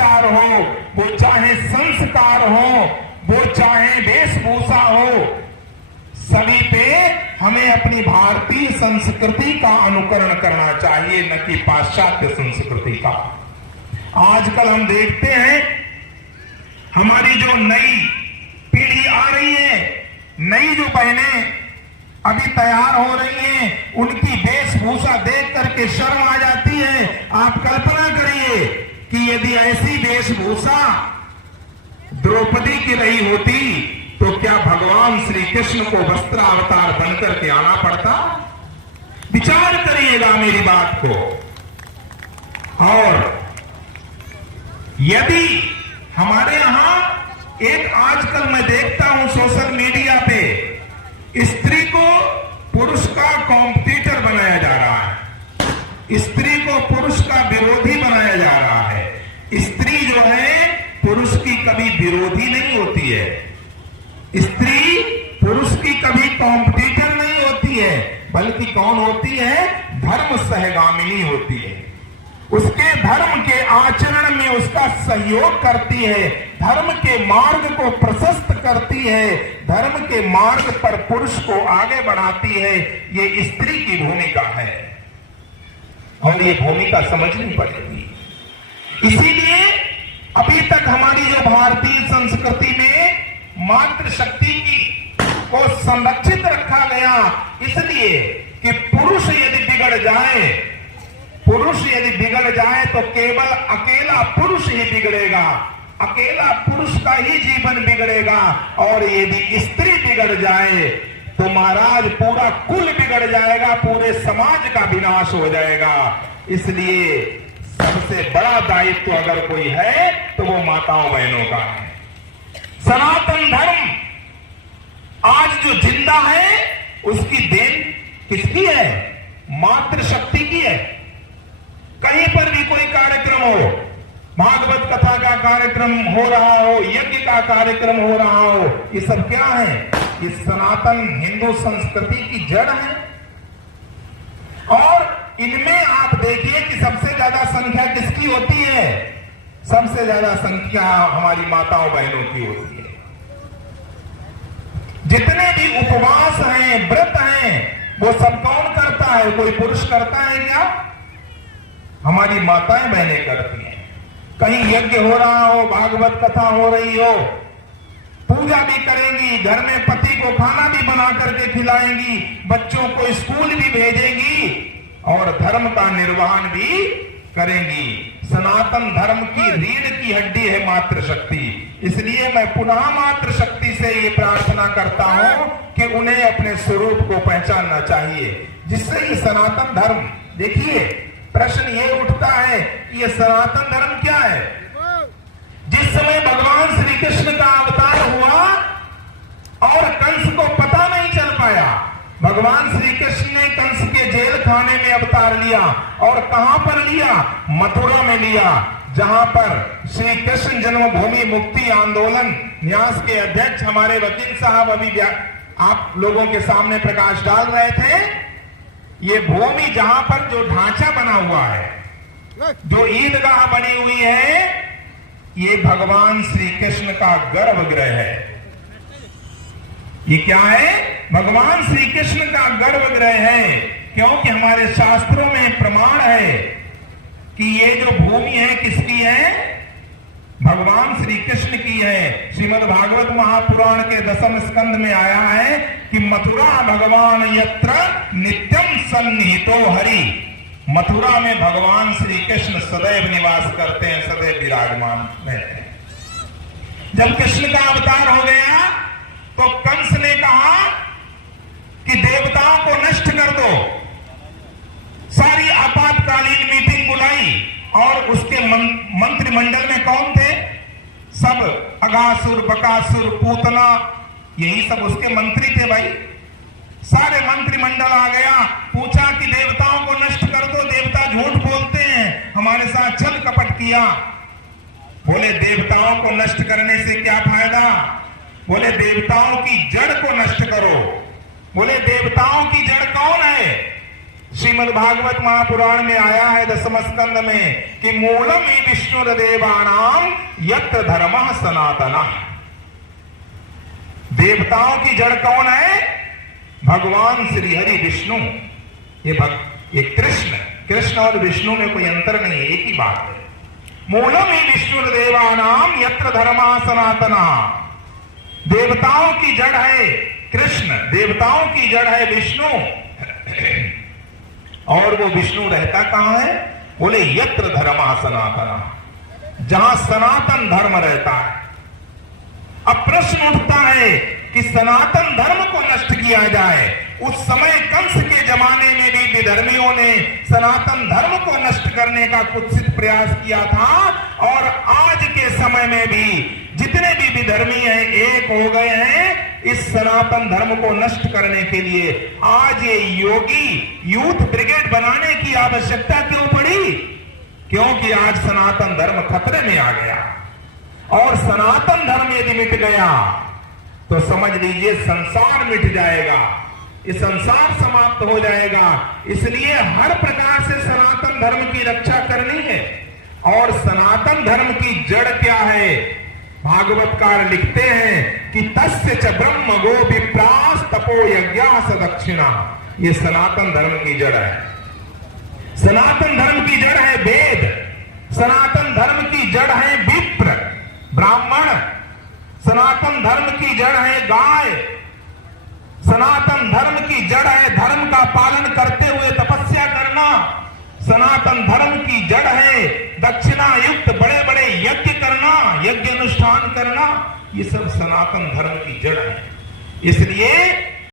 आचार हो, वो चाहे संस्कार हो, वो चाहे वेशभूषा हो, सभी पे हमें अपनी भारतीय संस्कृति का अनुकरण करना चाहिए, न कि पाश्चात्य संस्कृति का। आजकल हम देखते हैं हमारी जो नई पीढ़ी आ रही है, नई जो बहनें अभी तैयार हो रही हैं, उनकी वेशभूषा देख करके शर्म आ जाती है। आप कल्पना करिए कि यदि ऐसी वेशभूषा द्रौपदी की रही होती तो क्या भगवान श्री कृष्ण को वस्त्रावतार बनकर के आना पड़ता? विचार करिएगा मेरी बात को। और यदि हमारे यहां एक आजकल मैं देखता हूं सोशल मीडिया पे, स्त्री को पुरुष का कॉम्पिटिटर बनाया जा रहा है, स्त्री को पुरुष का विरोधी बनाया जा रहा है। स्त्री जो है पुरुष की कभी विरोधी नहीं होती है, स्त्री पुरुष की कभी कॉम्पिटिटर नहीं होती है, बल्कि कौन होती है? धर्म सहगामिनी होती है। उसके धर्म के आचरण में उसका सहयोग करती है, धर्म के मार्ग को प्रशस्त करती है, धर्म के मार्ग पर पुरुष को आगे बढ़ाती है। ये स्त्री की भूमिका है और ये भूमिका समझनी पड़ेगी। इसीलिए अभी तक हमारी जो भारतीय संस्कृति में मातृशक्ति को संरक्षित रखा गया, इसलिए कि पुरुष यदि बिगड़ जाए तो केवल अकेला पुरुष ही बिगड़ेगा, अकेला पुरुष का ही जीवन बिगड़ेगा। और यदि स्त्री बिगड़ जाए तो महाराज पूरा कुल बिगड़ जाएगा, पूरे समाज का विनाश हो जाएगा। इसलिए सबसे बड़ा दायित्व अगर कोई है तो वो माताओं बहनों का है। सनातन धर्म आज जो जिंदा है उसकी देन किसकी है? मातृशक्ति की है। कहीं पर भी कोई कार्यक्रम हो, भागवत कथा का कार्यक्रम हो रहा हो, यज्ञ का कार्यक्रम हो रहा हो, ये सब क्या है? ये सनातन हिंदू संस्कृति की जड़ है। और इनमें आप देखिए कि सबसे ज्यादा संख्या किसकी होती है? सबसे ज्यादा संख्या हमारी माताओं बहनों की होती है। जितने भी उपवास हैं, व्रत हैं, वो सब कौन करता है? कोई पुरुष करता है क्या? हमारी माताएं बहनें करती हैं। कहीं यज्ञ हो रहा हो, भागवत कथा हो रही हो, पूजा भी करेंगी, घर में पति को खाना भी बना करके खिलाएंगी, बच्चों को स्कूल भी भेजेंगी और धर्म का निर्वहन भी करेंगी। सनातन धर्म की रीढ़ की हड्डी है मातृशक्ति। इसलिए मैं पुनः मातृशक्ति से ये प्रार्थना करता हूं कि उन्हें अपने स्वरूप को पहचानना चाहिए, जिससे ये सनातन धर्म, देखिए प्रश्न ये उठता है कि ये सनातन धर्म क्या है? जिस समय भगवान श्री कृष्ण का अवतार हुआ और कंस को पता नहीं चल पाया, भगवान श्री कृष्ण ने कंस के जेल खाने में अवतार लिया। और कहां पर लिया? मथुरा में लिया, जहां पर श्री कृष्ण जन्मभूमि मुक्ति आंदोलन न्यास के अध्यक्ष हमारे वकील साहब अभी आप लोगों के सामने प्रकाश डाल रहे थे। ये भूमि जहां पर जो ढांचा बना हुआ है, जो ईदगाह बनी हुई है, ये भगवान श्री कृष्ण का गर्भगृह है। ये क्या है? भगवान श्री कृष्ण का गर्भगृह है। क्योंकि हमारे शास्त्रों में प्रमाण है कि ये जो भूमि है किसकी है? भगवान श्री कृष्ण की है। श्रीमद् भागवत महापुराण के 10वें स्कंद में आया है कि मथुरा भगवान यत्र नित्यम सन्निहितो हरि। मथुरा में भगवान श्री कृष्ण सदैव निवास करते हैं, सदैव विराजमान रहते हैं। जब कृष्ण का अवतार हो गया तो कंस ने कहा कि देवताओं को नष्ट कर दो। सारी आपातकालीन मीटिंग बुलाई और उसके मंत्रिमंडल में कौन थे? सब अगासुर, बकासुर, पूतना, यही सब उसके मंत्री थे भाई। सारे मंत्रिमंडल आ गया, पूछा कि देवताओं को नष्ट कर दो, देवता झूठ बोलते हैं, हमारे साथ छल कपट किया। बोले देवताओं को नष्ट करने से क्या फायदा? बोले देवताओं की जड़ को नष्ट करो। बोले देवताओं की जड़ कौन है? श्रीमद् भागवत महापुराण में आया है 10वें स्कंद में कि मूलम ही विष्णुर्देवानाम यत्र धर्मः सनातनः। देवताओं की जड़ कौन है? भगवान श्री हरि विष्णु। ये कृष्ण और विष्णु में कोई अंतर नहीं है, एक ही बात है। मूलम ही विष्णुर्देवानाम यत्र धर्मः सनातनः। देवताओं की जड़ है कृष्ण, देवताओं की जड़ है विष्णु। और वो विष्णु रहता कहां है? बोले यत्र धर्मः सनातनः, जहां सनातन धर्म रहता है। अब प्रश्न उठता है कि सनातन धर्म को नष्ट किया जाए। उस समय कंस के जमाने में भी विधर्मियों ने सनातन धर्म को नष्ट करने का कुत्सित प्रयास किया था, और आज के समय में भी जितने भी विधर्मी हैं एक हो गए हैं इस सनातन धर्म को नष्ट करने के लिए। आज ये योगी यूथ ब्रिगेड बनाने की आवश्यकता क्यों पड़ी? क्योंकि आज सनातन धर्म खतरे में आ गया, और सनातन धर्म यदि मिट गया तो समझ लीजिए संसार मिट जाएगा, ये संसार समाप्त हो जाएगा। इसलिए हर प्रकार से सनातन धर्म की रक्षा करनी है। और सनातन धर्म की जड़ क्या है? भागवतकार लिखते हैं कि तस्य च ब्रह्म गो विप्रास तपो यज्ञास दक्षिणा। ये सनातन धर्म की जड़ है। सनातन धर्म की जड़ है वेद, सनातन धर्म की जड़ है विप्र ब्राह्मण, सनातन धर्म की जड़ है गाय, सनातन धर्म की जड़ है धर्म का पालन करते हुए तपस्या करना, सनातन धर्म की जड़ है दक्षिणा युक्त बड़े बड़े यज्ञ करना, यज्ञ अनुष्ठान करना। ये सब सनातन धर्म की जड़ है। इसलिए